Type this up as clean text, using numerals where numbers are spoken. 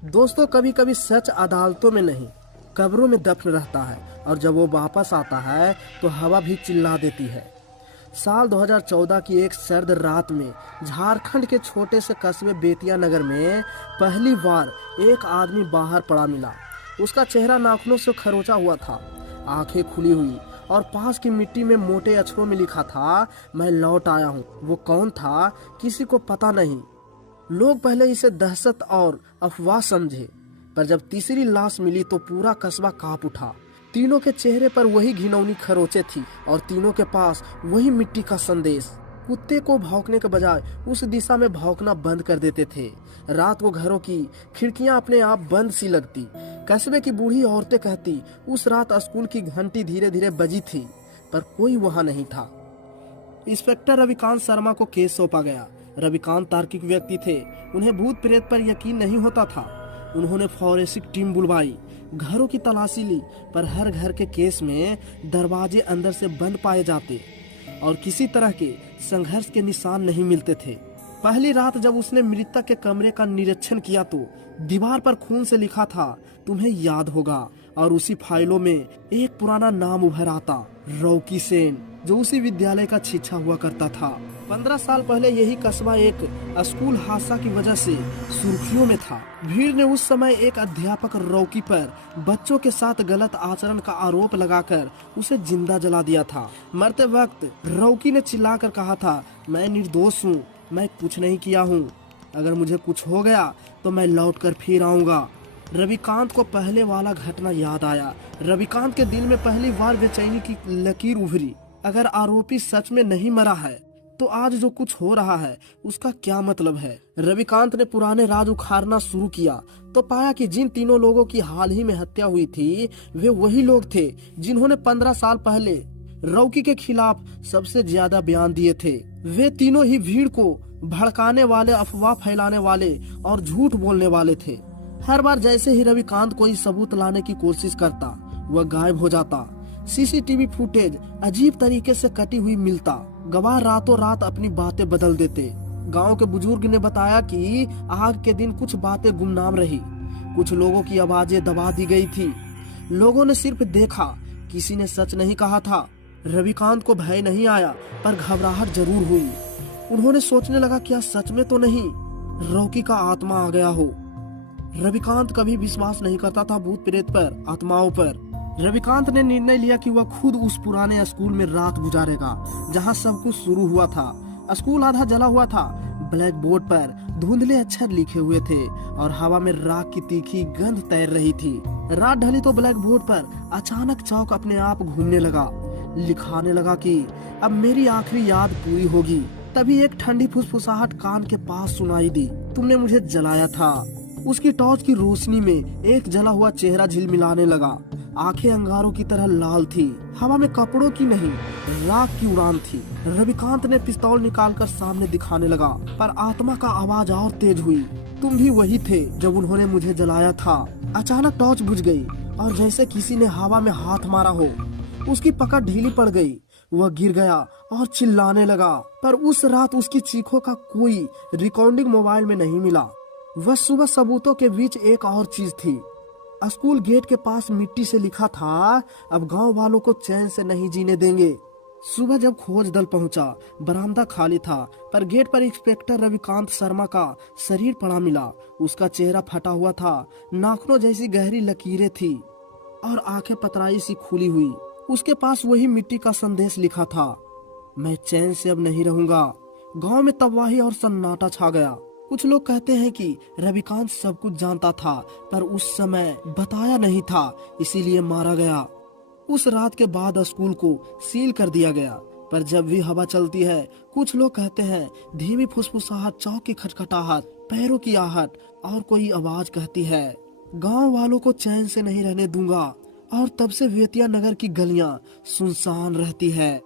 दोस्तों, कभी कभी सच अदालतों में नहीं, कब्रों में दफन रहता है, और जब वो वापस आता है तो हवा भी चिल्ला देती है। साल 2014 की एक सर्द रात में झारखंड के छोटे से कस्बे बेतिया नगर में पहली बार एक आदमी बाहर पड़ा मिला। उसका चेहरा नाखूनों से खरोचा हुआ था, आंखें खुली हुई, और पास की मिट्टी में मोटे अक्षरों में लिखा था, मैं लौट आया हूँ। वो कौन था, किसी को पता नहीं। लोग पहले इसे दहशत और अफवाह समझे, पर जब तीसरी लाश मिली तो पूरा कस्बा कांप उठा। तीनों के चेहरे पर वही घिनौनी खरोचे थी, और तीनों के पास वही मिट्टी का संदेश। कुत्ते को भौंकने के बजाय उस दिशा में भौंकना बंद कर देते थे। रात को घरों की खिड़कियां अपने आप बंद सी लगती। कस्बे की बूढ़ी औरतें कहती, उस रात स्कूल की घंटी धीरे धीरे बजी थी, पर कोई वहां नहीं था। इंस्पेक्टर रविकांत शर्मा को केस सौंपा गया। रविकांत तार्किक व्यक्ति थे, उन्हें भूत प्रेत पर यकीन नहीं होता था। उन्होंने फॉरेंसिक टीम बुलवाई, घरों की तलाशी ली, पर हर घर के केस में दरवाजे अंदर से बंद पाए जाते और किसी तरह के संघर्ष के निशान नहीं मिलते थे। पहली रात जब उसने मृतक के कमरे का निरीक्षण किया तो दीवार पर खून से लिखा था, तुम्हें याद होगा, और उसी फाइलों में एक पुराना नाम उभर आता, रॉकी सेन, जो उसी विद्यालय का शिक्षा हुआ करता था। 15 साल पहले यही कस्बा एक स्कूल हादसा की वजह से सुर्खियों में था। भीड़ ने उस समय एक अध्यापक रॉकी पर बच्चों के साथ गलत आचरण का आरोप लगाकर उसे जिंदा जला दिया था। मरते वक्त रॉकी ने चिल्लाकर कहा था, मैं निर्दोष हूँ, मैं कुछ नहीं किया हूँ, अगर मुझे कुछ हो गया तो मैं लौट कर फिर आऊंगा। रविकांत को पहले वाला घटना याद आया। रविकांत के दिल में पहली बार बेचैनी की लकीर उभरी। अगर आरोपी सच में नहीं मरा है तो आज जो कुछ हो रहा है उसका क्या मतलब है। रविकांत ने पुराने राज उखाड़ना शुरू किया तो पाया कि जिन तीनों लोगों की हाल ही में हत्या हुई थी वे वही लोग थे जिन्होंने 15 साल पहले रॉकी के खिलाफ सबसे ज्यादा बयान दिए थे। वे तीनों ही भीड़ को भड़काने वाले, अफवाह फैलाने वाले और झूठ बोलने वाले थे। हर बार जैसे ही रविकांत कोई सबूत लाने की कोशिश करता, वह गायब हो जाता। सीसीटीवी फुटेज अजीब तरीके से कटी हुई मिलता। गवाह रातों रात अपनी बातें बदल देते। गांव के बुजुर्ग ने बताया कि आग के दिन कुछ बातें गुमनाम रही, कुछ लोगों की आवाजें दबा दी गई थी। लोगों ने सिर्फ देखा, किसी ने सच नहीं कहा था। रविकांत को भय नहीं आया, पर घबराहट जरूर हुई। उन्होंने सोचने लगा, क्या सच में तो नहीं रॉकी का आत्मा आ गया हो। रविकांत कभी विश्वास नहीं करता था भूत प्रेत पर, आत्माओं पर। रविकांत ने निर्णय लिया कि वह खुद उस पुराने स्कूल में रात गुजारेगा जहां सब कुछ शुरू हुआ था। स्कूल आधा जला हुआ था। ब्लैक बोर्ड पर धुंधले अक्षर लिखे हुए थे और हवा में राख की तीखी गंध तैर रही थी। रात ढली तो ब्लैक बोर्ड पर अचानक चौक अपने आप घूमने लगा, लिखाने लगा कि अब मेरी आखिरी याद पूरी होगी। तभी एक ठंडी फुसफुसाहट कान के पास सुनाई दी, तुमने मुझे जलाया था। उसकी टॉर्च की रोशनी में एक जला हुआ चेहरा झिलमिलाने लगा। आंखें अंगारों की तरह लाल थी। हवा में कपड़ों की नहीं, राख की उड़ान थी। रविकांत ने पिस्तौल निकालकर सामने दिखाने लगा, पर आत्मा का आवाज और तेज हुई, तुम भी वही थे जब उन्होंने मुझे जलाया था। अचानक टॉर्च बुझ गई और जैसे किसी ने हवा में हाथ मारा हो, उसकी पकड़ ढीली पड़ गई। वह गिर गया और चिल्लाने लगा, पर उस रात उसकी चीखों का कोई रिकॉर्डिंग मोबाइल में नहीं मिला। वह सुबह सबूतों के बीच एक और चीज थी। स्कूल गेट के पास मिट्टी से लिखा था, अब गांव वालों को चैन से नहीं जीने देंगे। सुबह जब खोज दल पहुंचा, बरामदा खाली था, पर गेट पर इंस्पेक्टर रविकांत शर्मा का शरीर पड़ा मिला। उसका चेहरा फटा हुआ था, नाखूनों जैसी गहरी लकीरें थी और आंखें पतराई सी खुली हुई। उसके पास वही मिट्टी का संदेश लिखा था, मैं चैन से अब नहीं रहूंगा। गांव में तबाही और सन्नाटा छा गया। कुछ लोग कहते हैं कि रविकांत सब कुछ जानता था, पर उस समय बताया नहीं था, इसीलिए मारा गया। उस रात के बाद स्कूल को सील कर दिया गया, पर जब भी हवा चलती है, कुछ लोग कहते हैं धीमी फुसफुसाहट, चौक की खटखटाहट, पैरों की आहट और कोई आवाज कहती है, गांव वालों को चैन से नहीं रहने दूंगा। और तब से बेतिया नगर की गलियां सुनसान रहती है।